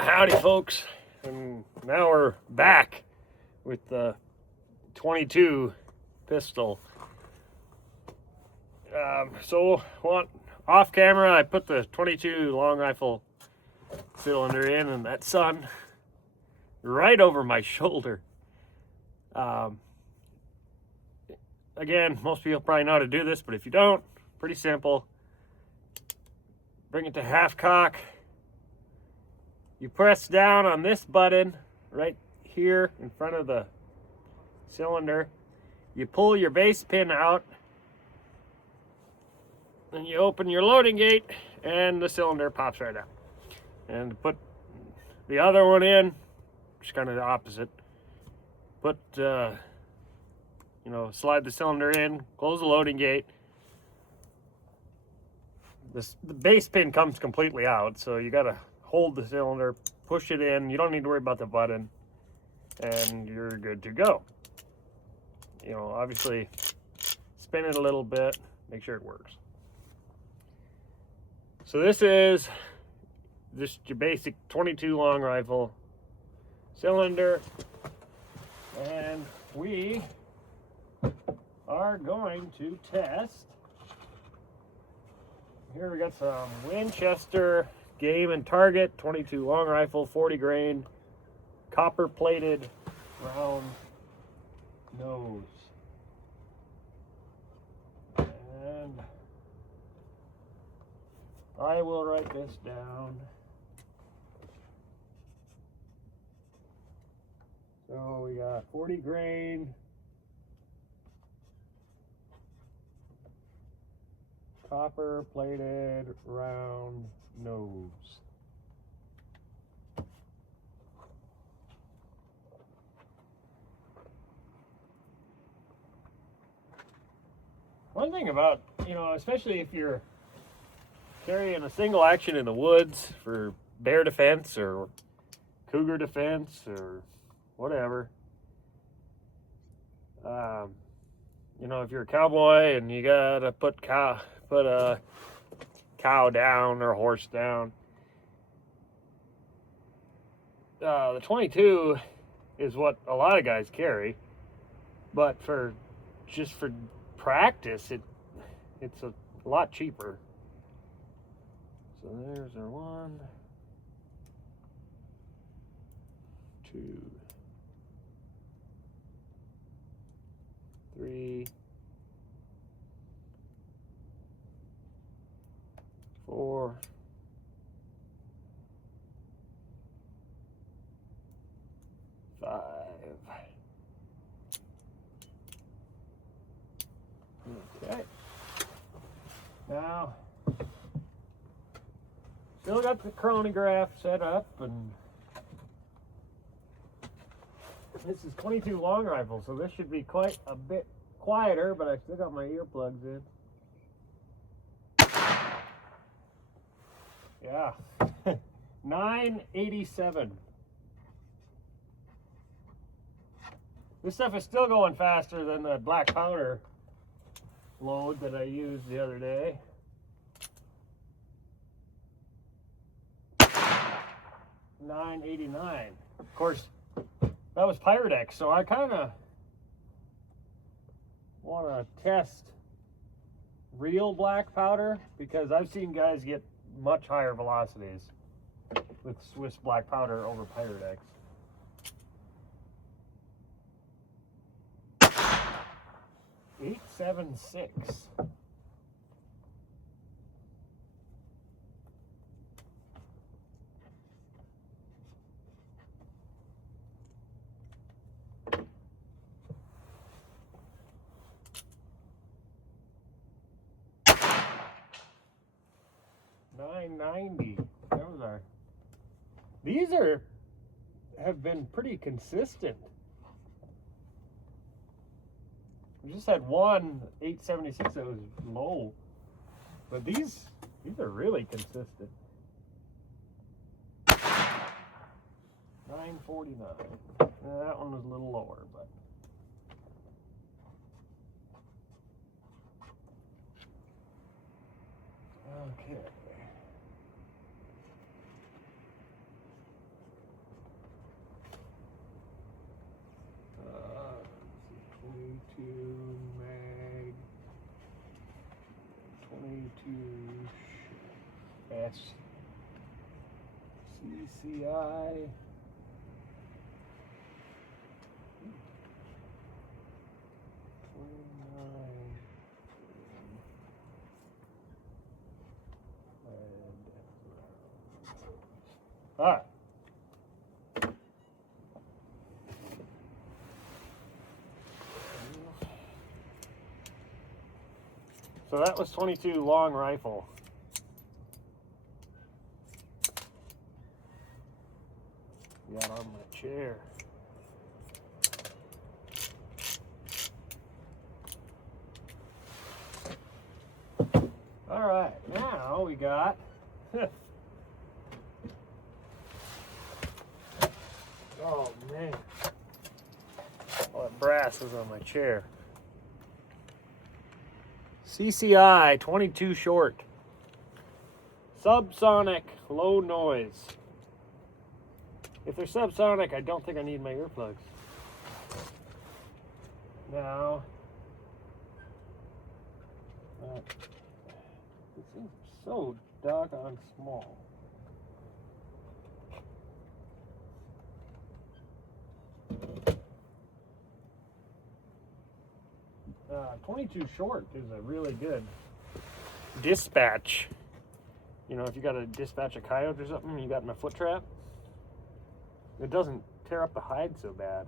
Howdy folks, and now we're back with the 22 pistol. So off camera I put the 22 long rifle cylinder in, and that sun right over my shoulder. Again, most people probably know how to do this, but if you don't, pretty simple. Bring it to half cock. You press down on this button right here in front of the cylinder. You pull your base pin out, and you open your loading gate, and the cylinder pops right out. And to put the other one in, just kind of the opposite. Put, slide the cylinder in, close the loading gate. The base pin comes completely out, so you gotta hold the cylinder, push it in. You don't need to worry about the button, and you're good to go. Obviously spin it a little bit, make sure it works. So this is just your basic 22 long rifle cylinder, and we are going to test. Here we got some Winchester Game and Target 22 long rifle, 40 grain, copper plated round nose. And I will write this down. So we got 40 grain, copper plated round nose. One thing about, especially if you're carrying a single action in the woods for bear defense or cougar defense or whatever, if you're a cowboy and you gotta put a cow down or a horse down, the 22 is what a lot of guys carry, but for practice, it's a lot cheaper. So there's our 1, 2, 3, 4, 5. Okay. Now, still got the chronograph set up, and this is 22 long rifle, so this should be quite a bit quieter, but I still got my earplugs in. Yeah, 987. This stuff is still going faster than the black powder load that I used the other day. 989. Of course, that was Pyrex, so I kind of want to test real black powder, because I've seen guys get much higher velocities with Swiss black powder over Pyrex. .876. .990. These have been pretty consistent. We just had one 876 that was low, but these are really consistent. 949. That one was a little lower, but okay. CCI. All right. So that was 22 long rifle. Got on my chair. All right, now we got oh man, all that brass was on my chair. CCI 22 short, subsonic, low noise. If they're subsonic, I don't think I need my earplugs. Now, this is so doggone small. 22 short is a really good dispatch. You know, if you got to dispatch a coyote or something, you got in a foot trap, it doesn't tear up the hide so bad.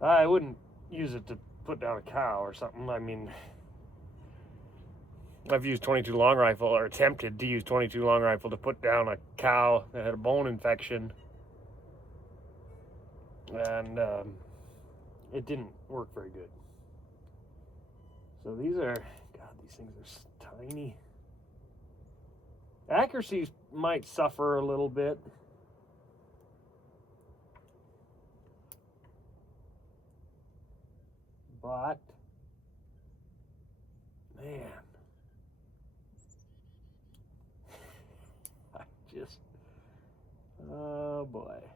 I wouldn't use it to put down a cow or something. I mean, I've used 22 long rifle, or attempted to use 22 long rifle to put down a cow that had a bone infection, and it didn't work very good. So these are, God, these things are tiny. Accuracies might suffer a little bit. But, man, oh boy.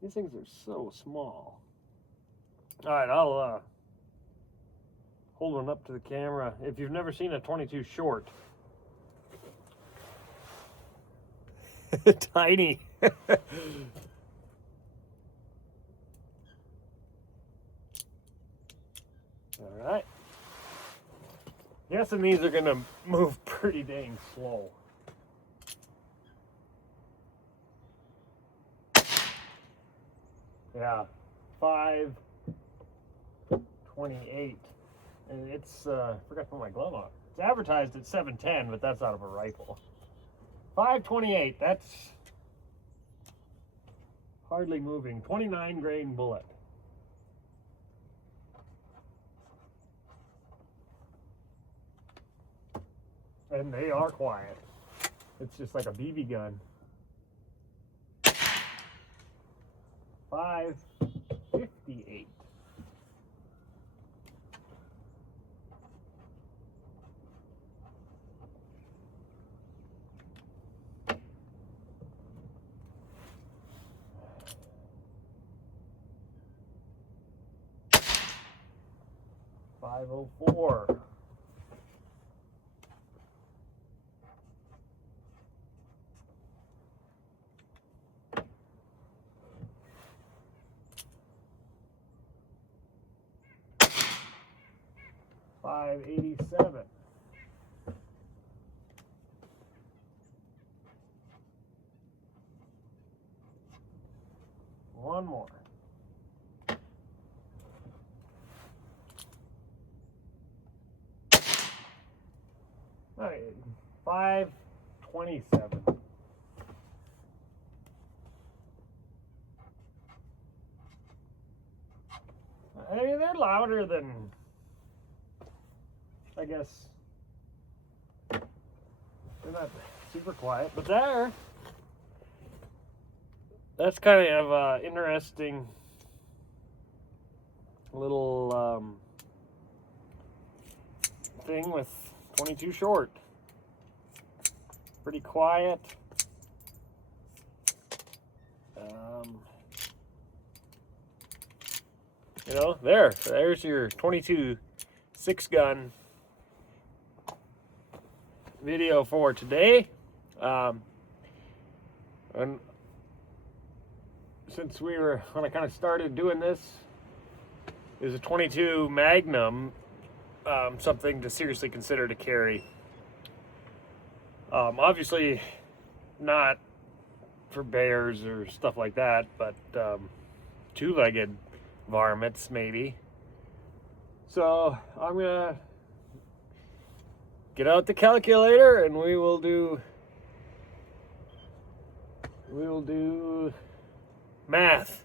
These things are so small. All right, I'll hold one up to the camera. If you've never seen a 22 short, tiny. All right. Guessing these are gonna move pretty dang slow. Yeah, 5:28, and it's I forgot to put my glove on. It's advertised at 7:10, but that's out of a rifle. 5:28. That's hardly moving. 29 grain bullet. And they are quiet. It's just like a BB gun. 5:58. .504. .587. One more. All right, 5:27. I mean, they're louder than, I guess, they're not super quiet, but that's kind of an interesting little thing with 22 short. Pretty quiet. You know, there's your 22 six-gun video for today. And since when I kind of started doing this, is a 22 Magnum something to seriously consider to carry. Obviously not for bears or stuff like that, but two-legged varmints maybe. So I'm gonna get out the calculator and we will do math.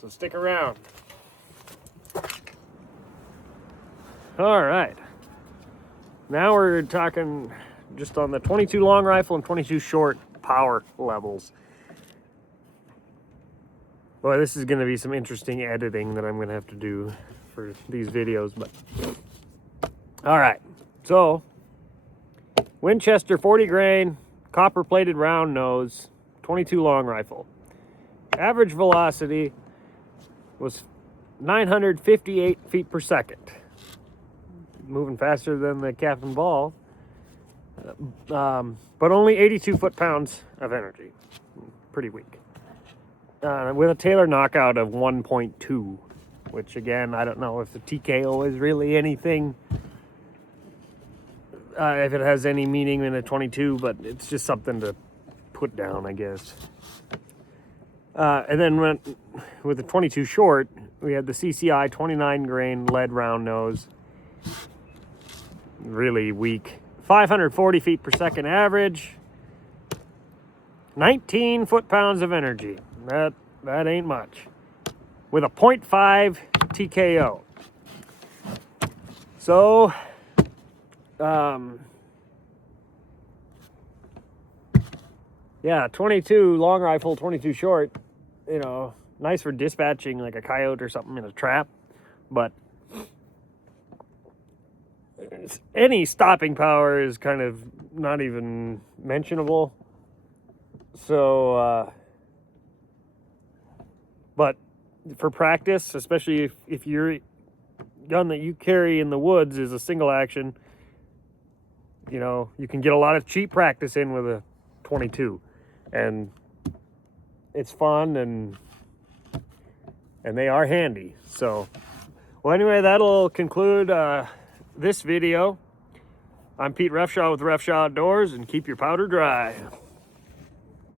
So stick around. All right. Now we're talking just on the 22 long rifle and 22 short power levels. Boy, this is going to be some interesting editing that I'm going to have to do for these videos, but all right. So Winchester 40 grain, copper plated round nose, 22 long rifle. Average velocity was 958 feet per second. Moving faster than the Captain Ball, but only 82 foot-pounds of energy. Pretty weak. With a Taylor knockout of 1.2, which again, I don't know if the TKO is really anything, if it has any meaning in a 22, but it's just something to put down, I guess. And then with the 22 short, we had the CCI 29 grain lead round nose. Really weak. 540 feet per second average. 19 foot-pounds of energy. That ain't much. With a 0.5 TKO. So, yeah, 22 long rifle, 22 short. You know, nice for dispatching like a coyote or something in a trap, but any stopping power is kind of not even mentionable. So, but for practice, especially if your gun that you carry in the woods is a single action, you know, you can get a lot of cheap practice in with a 22, and it's fun, and they are handy. So, well, anyway, that'll conclude this video. I'm Pete Refshaw with Refshaw Outdoors, and keep your powder dry.